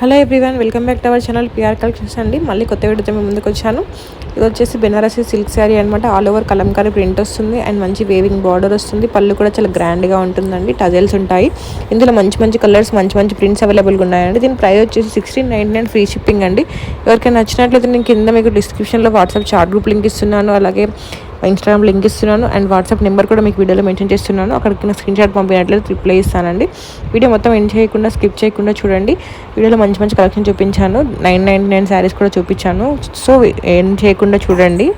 Hello everyone, welcome back to our channel PR collections అండి. మళ్ళీ కొత్త వీడియోతో మేము ముందుకు వచ్చాను. ఇది వచ్చేసి బెనారసీ సిల్క్ శారీ అనమాట. ఆల్ ఓవర్ కలంకారీ ప్రింట్ వస్తుంది అండ్ మంచి వేవింగ్ బార్డర్ వస్తుంది. పళ్ళు కూడా చాలా గ్రాండ్గా ఉంటుందండి. టజల్స్ ఉంటాయి. ఇందులో మంచి మంచి కలర్స్, మంచి మంచి ప్రింట్స్ అవైలబుల్గా ఉన్నాయండి. దీని ప్రైస్ వచ్చేసి 1699 ఫ్రీ షిప్పింగ్ అండి. ఎవరికైనా నచ్చినట్లయితే నేను కింద మీకు డిస్క్రిప్షన్లో వాట్సాప్ చాట్ గ్రూప్ లింక్ ఇస్తున్నాను, అలాగే ఇన్స్టాగ్రామ్ లింక్ ఇస్తున్నాను అండ్ వాట్సాప్ నెంబర్ కూడా మీకు వీడియోలో మెన్షన్ చేస్తున్నాను. అక్కడికి నా స్క్రీన్ షాట్ పంపినట్లయితే రిప్లై ఇస్తానండి. వీడియో మొత్తం ఎండ్ చేయకుండా స్కిప్ చేయకుండా చూడండి. వీడియోలో మంచి మంచి కలెక్షన్ చూపించాను. 999 శారీస్ కూడా చూపించాను. సో ఎండ్ చేయకుండా చూడండి.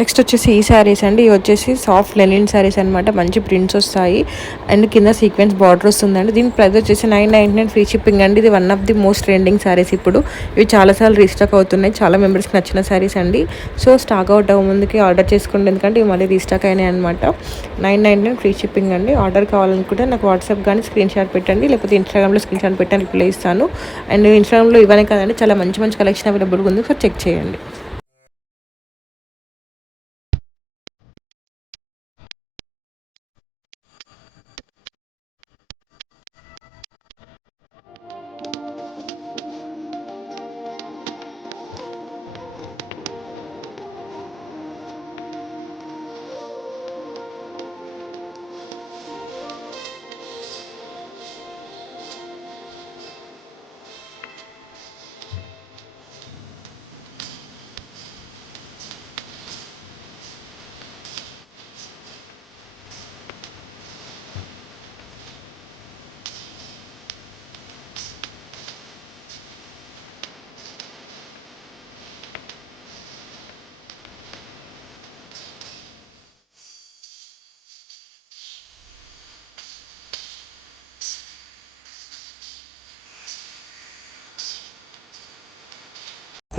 నెక్స్ట్ వచ్చేసి ఈ శారీస్ అండి. ఇవి వచ్చేసి సాఫ్ట్ లెనిన్ శారీస్ అనమాట. మంచి ప్రింట్స్ వస్తాయి అండ్ కింద సీక్వెన్స్ బార్డర్ వస్తుందండి. దీని ప్రైస్ వచ్చేసి 999 ఫ్రీ షిప్పింగ్ అండి. ఇది one of the most trending saris. ఇప్పుడు ఇవి చాలాసార్లు రీస్టాక్ అవుతున్నాయి. చాలా మెంబర్స్కి నచ్చిన శారీస్ అండి. సో స్టాక్ అవుట్ అవ్వ ముందుకి ఆర్డర్ చేసుకోండి, ఎందుకంటే ఇవి మళ్ళీ రీస్టాక్ అయినాయి అనమాట. 999 ఫ్రీ షిప్పింగ్ అండి. ఆర్డర్ కావాలనుకుంటే నాకు వాట్సాప్ కానీ స్క్రీన్ షాట్ పెట్టండి, లేకపోతే ఇన్స్టాగ్రామ్లో స్క్రీన్ షాట్ పెట్టండి, రిప్లై ఇస్తాను. అండ్ ఇన్స్టాగ్రామ్లో ఇవన్నీ కాదండి, చాలా మంచి మంచి కలెక్షన్ అవైలబుల్గా ఉంది. సో చెక్ చేయండి.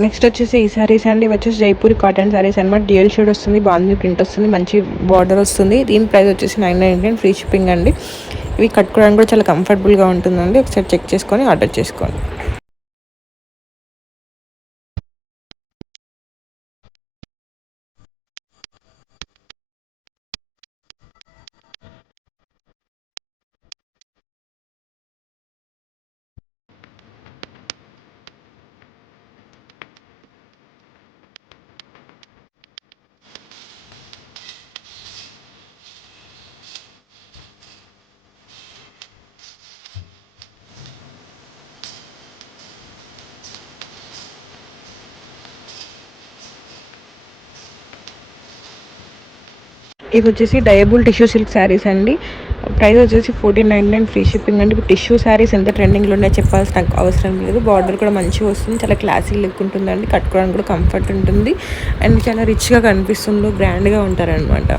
నెక్స్ట్ వచ్చేసి ఈ శారీస్ అండి. ఇవి వచ్చేసి జైపూరి కాటన్ శారీస్ అనమాట. డ్యూయల్ షేడ్ వస్తుంది, బాగుంది ప్రింట్ వస్తుంది, మంచి బార్డర్ వస్తుంది. దీని ప్రైస్ వచ్చేసి 999 ఫ్రీ షిప్పింగ్ అండి. ఇవి కట్టుకోవడానికి కూడా చాలా కంఫర్టబుల్గా ఉంటుందండి. ఒకసారి చెక్ చేసుకొని ఆర్డర్ చేసుకోండి. ఇవి వచ్చేసి డయబుల్ టిష్యూ సిల్క్ శారీస్ అండి. ప్రైస్ వచ్చేసి 1499 ఫ్రీ షిప్పింగ్ అండి. ఇప్పుడు టిష్యూ శారీస్ ఎంత ట్రెండింగ్లో ఉన్నాయో చెప్పాల్సిన అవసరం లేదు. బార్డర్ కూడా మంచిగా వస్తుంది, చాలా క్లాసీ లుక్ ఉంటుందండి. కట్టుకోవడానికి కూడా కంఫర్ట్ ఉంటుంది అండ్ చాలా రిచ్గా కనిపిస్తుంది, గ్రాండ్గా ఉంటారనమాట.